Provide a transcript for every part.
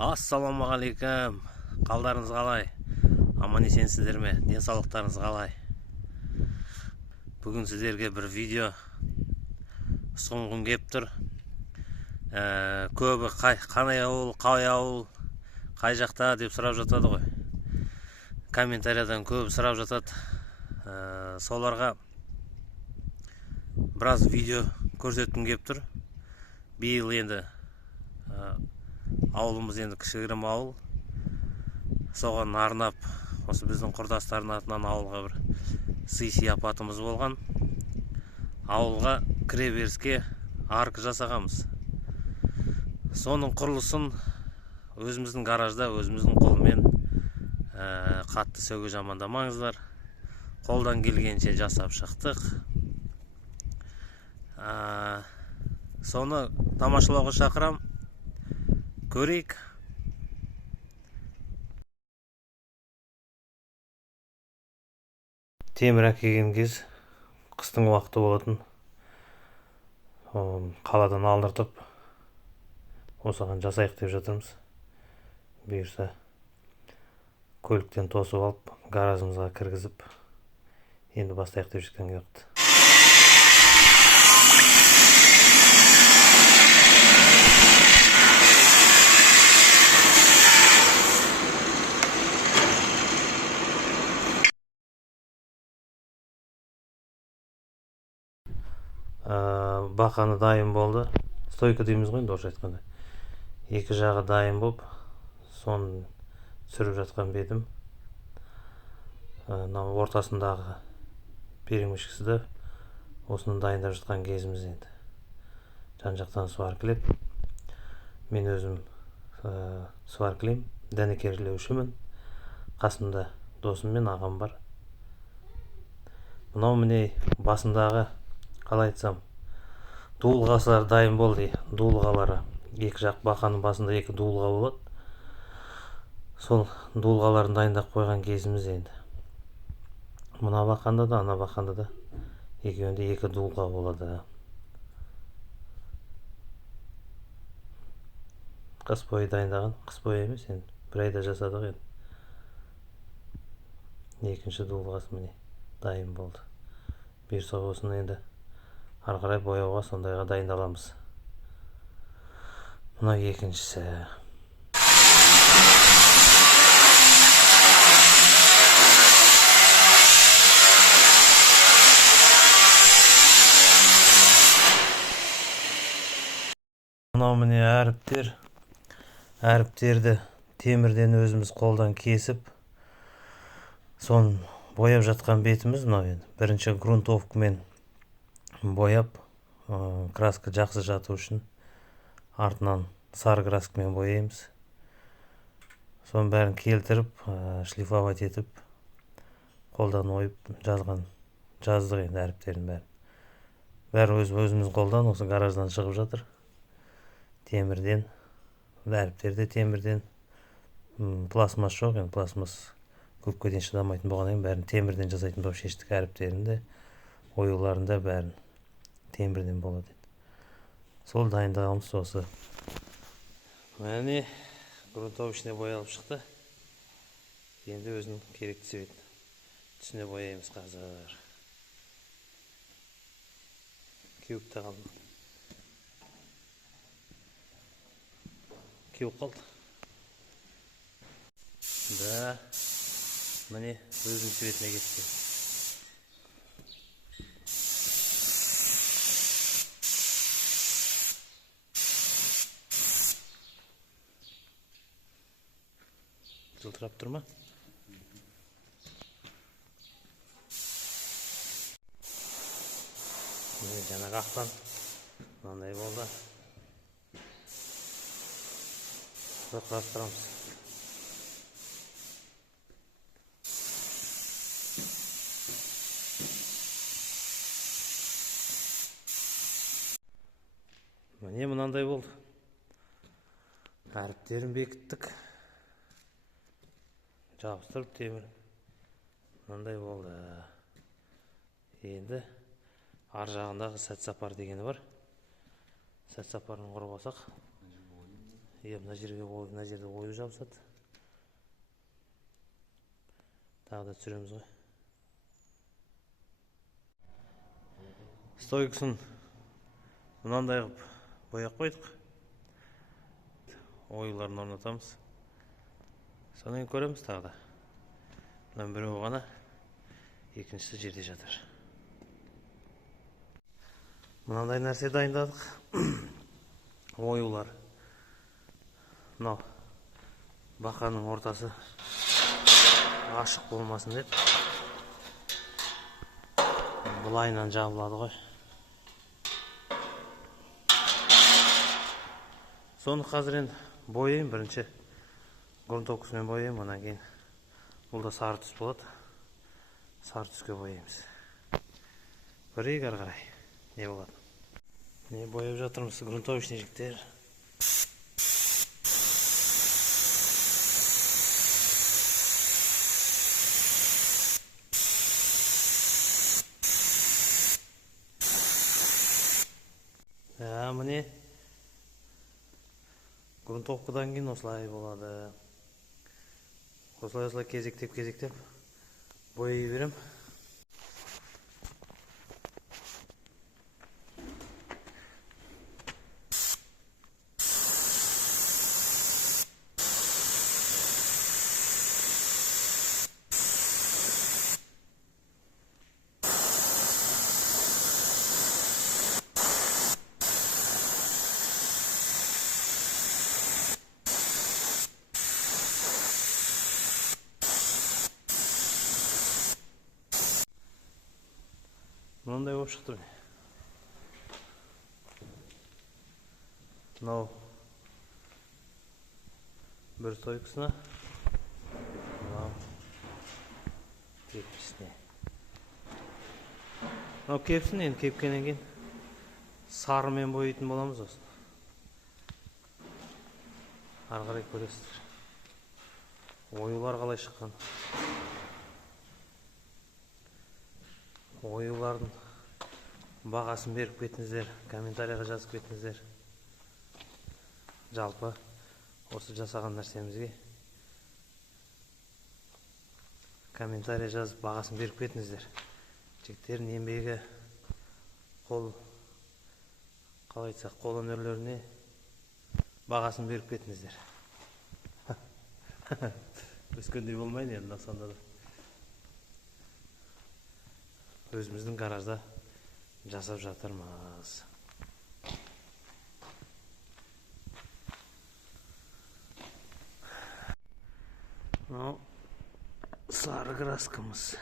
Ассалаумағалейкум. Қалдарыңыз қалай? Аман есенсіздер ме? Денсаулықтарыңыз қалай? Бүгін сіздерге бір видео ұсынғым кеп тұр. Көбі қандай ауыл, қай ауыл, қай жақта деп сұрап жатады ғой. Комментариядан көбі сұрап жатады. Соларға біраз видео көрсеткім кеп тұр. Биыл енді ауылымыз енді кішігірім ауыл. Соған арнап, осы біздің құрдастардың атынан ауылға бір сый сияпатымыз болған. Ауылға кіреберіске арка жасағанбыз. Соның құрылысын өзіміздің гаражда, өзіміздің қолмен қатты сөге жамандамаңыздар. Қолдан келгенше жасап шықтық. Соны тамашалауға шақырам. Көрейік. Темір әкелген кез қыстың уақыты болатын. Қаладан алдыртып осыған жасайық деп жатырмыз. Бұйырса көліктен тосып алып гаражымызға кіргізіп енді бастайық деп жатқан кепті. Бақаны дайын болды. Стойка дейміз ғой, дұрыс айтқанда. Екі жағы дайын болып, соны түсіріп жатқан бедім. Ортасындағы перемешкісі де осыны дайындап жатқан кезіміз енді. Жан-жақтан сваркілеп, мен өзім сваркілем, дәнекерлеушімін. Қасымда досым мен ағам бар. Мынау міне басындағы, қалай айтсам, дуылғасылар дайын болды. Дуылғалары екі жақ бақаның басында екі дуылға болады. Сол дуылғаларын дайындап қойған кезіміз енді. Мына бақанда да, ана бақанда да екеуінде екі дуылға болады. Қыс бойы дайындаған, қыс бойы емес енді, бір айда жасадық енді. Екінші дуылғасы міне дайын болды. Бұйырса осыны енді ары қарай бояуға сондайға дайындаламыз. Мына екіншісі. Мынау міне әріптер. Әріптерді темірден өзіміз қолдан кесіп, сон бояп жатқан бетіміз мынау енді. Бірінші грунтовкамен бояп, краска жақсы жату үшін артынан сары краскамен бояймыз. Соның бәрін келтіріп, шлифовать етіп, қолдан ойып жаздық енді әріптерін бәрін. Бәрі өзіміз қолдан, осы гараждан шығып жатыр. Темірден, әріптер де темірден. Пластмас жоқ, енді пластмас көпке дейін шыдамайтын болған ең, бәрін темірден жасайтын болып шештік. Әріптерінде, оюларында бәрін темірден болады. Сол дайындағымыз осы. Мәне грунтовочный боялып шықты. Енді өзінің керекті цветін түсіне бояймыз қазір. Кеуіпте қалды. Кеуіп қалды. Да, міне өзінің цветіне кетті. Жылтырап тұр ма? Міне жаңа қақпан мынандай болды. Құрастырамыз. Міне мынандай болды. Әріптерін бекіттік. Жабыстырып темір. Мынандай болды. Енді ар жағындағы сәт сапар дегені бар. Сәт сапарын құрып алсақ. мына жерде ою жабысады. Тағы да түсіреміз ғой. Стойкасын мынандай қылып бояп қойдық. Оюларын орнатамыз. Содан көреміз тағы да. Мынан біреуі ғана, екіншісі жерде жатыр. Мынандай нәрсе дайындадық. Оюлар. Мынау бақаның ортасы ашық болмасын деп бұлайынан жабылады ғой. Соны қазір енді бояйым. Бірінші грунтовкасымен бояйым, онан кейін бұл да сары түс болады. Сары түске бояймыз. Көрейік ары қарай не болады. Не бояп жатырмыз, грунтовочный жіктер. Міне грунтовкадан кейін осылай болады. Осылай кезектеп бояй берем. Мынандай болып шықты. Мынау бір стойкасына, мынау кепкісіне. Мынау кепсін, енді кепкенен кейін сарымен бояйтын боламыз осы. Ары қарай көресіздер. Оюлар қалай шыққан. Оюлардың бағасын беріп кетіңіздер, комментарияға жазып кетіңіздер. Жалпы осы жасаған нәрсемізге комментария жазып бағасын беріп кетіңіздер. Жігіттердің еңбегі, қалай айтсақ, қол өнерлеріне бағасын беріп кетіңіздер. Өскендей болмайын енді сонда да. Өзіміздің гаражда жасап жатырмыз. Мынау сары краскамыз.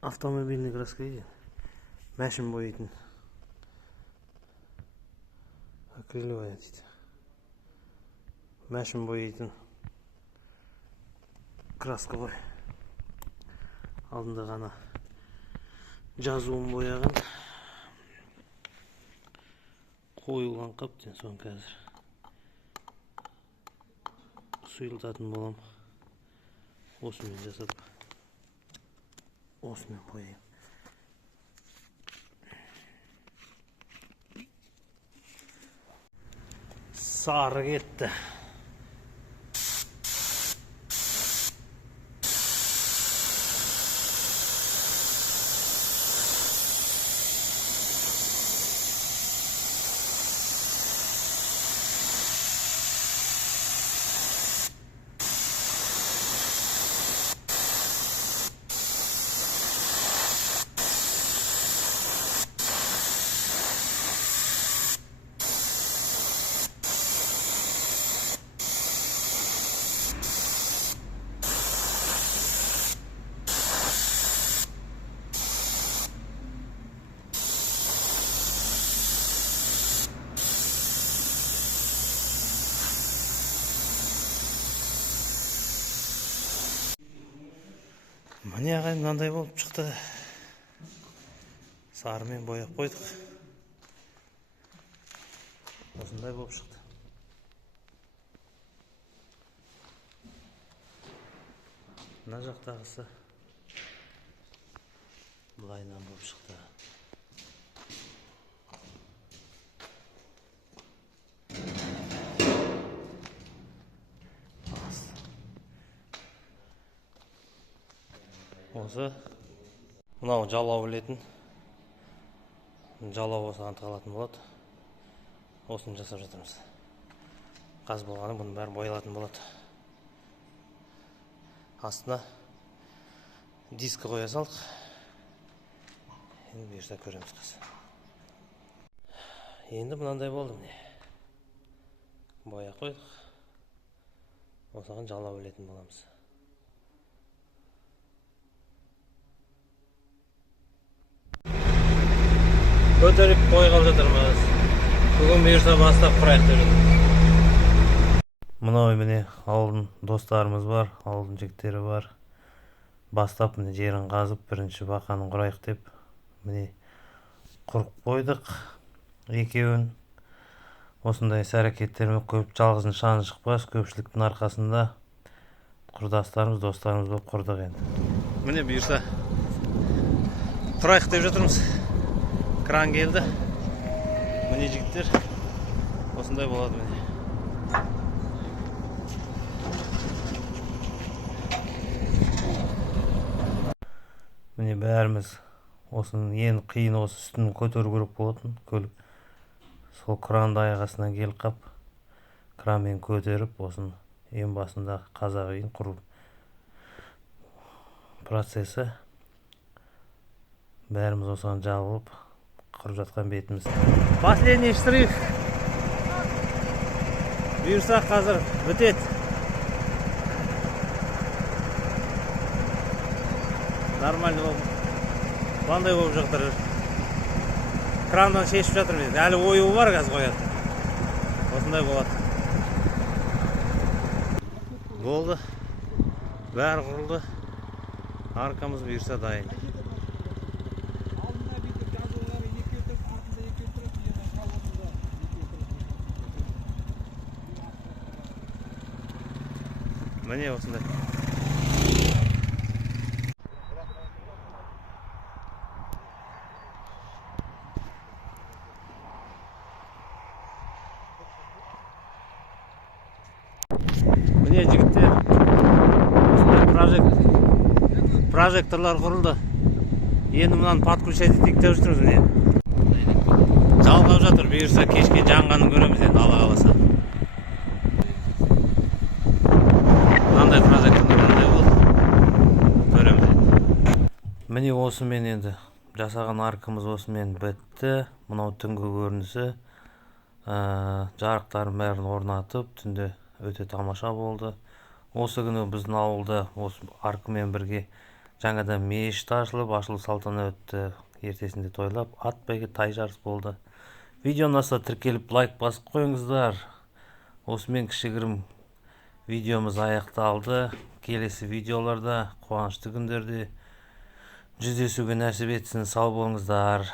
Автомобильный краска дейді. Мәшін бояйтын. Акриловая дейді. Мәшін бояйтын краска ғой. Алдында ғана жазуын бояған. Қойылған қаптен соң қазір сұйылтатын болам. Осымен жасап, осымен бояйым. Сары кетті. Міне ағайын, мынандай болып шықты. Сарымен бояп қойдық. Осындай болып шықты. Мына жақтағысы былайынан болып шықты. Осы мынау жалау білетін. Жалау осыған тығылатын болады. Осыны жасап жатырмыз. Қаз болғаны бұның бәрі боялатын болады. Астына дискі қоя салдық. Енді бұйырса көреміз қыз. Енді мынандай болды міне. Боя қойдық. Осыған жалау білетін боламыз. Көтеріп қойғалы жатырмыз. Бүгін бұйырса бастап құрайық деп жатырмыз. Мынау міне ауылдың достарымыз бар, ауылдың жігіттері бар. Бастап міне жерін қазып бірінші бақанын құрайық деп міне құрып қойдық. Екеуін осындай іс-әрекеттермен көп жалғыздың шаны шықпас, көпшіліктің арқасында құрдастарымыз, достарымыз болып құрдық енді. Міне бұйырса құрайық деп жатырмыз. Кран келді. Міне жігіттер осындай болады міне. Міне бәріміз осының ең қиын осы үстін көтеру керек болатын. Көлік сол кранды аяғасынан келіп қап, кранмен көтеріп, осын ең басында қазақ үйін құру процесі. Бәріміз осыған жабылып құрып жатқан бетіміз. Последний штрих. Бұйырса қазір бітеді. Нормально болды. Қандай болып жатыр. Крандан шешіп жатырмыз. Әлі ойы бар, қазір қояды. Осындай болады. Болды. Бәрі құрылды. Арқамыз бұйырса дайын. Міне осындай. Міне жігіттер, прожекторлар құрылды. Енді мұнан подключать етейік деп жүрміз міне. Жалғап жатыр, бұйырса кешке жанғанын көреміз енді, Алла қаласа. Мынандай прожекторлар мынандай болды. Көреміз енді. Міне осымен енді жасаған аркамыз осымен бітті. Мынау түнгі көрінісі. Жарықтарын бәрін орнатып, түнде өте тамаша болды. Осы күні біздің ауылда осы аркамен бірге жаңадан мешіт ашылып, ашылу салтанаты өтті. Ертесінде тойлап, ат бәйге, тай жарыс болды. Видеоны аса тіркеліп лайк басып қойыңыздар. Осымен кішігірім видеомыз аяқталды. Келесі видеоларда, қуанышты күндерде жүздесуге нәсіп етсін. Сау болыңыздар.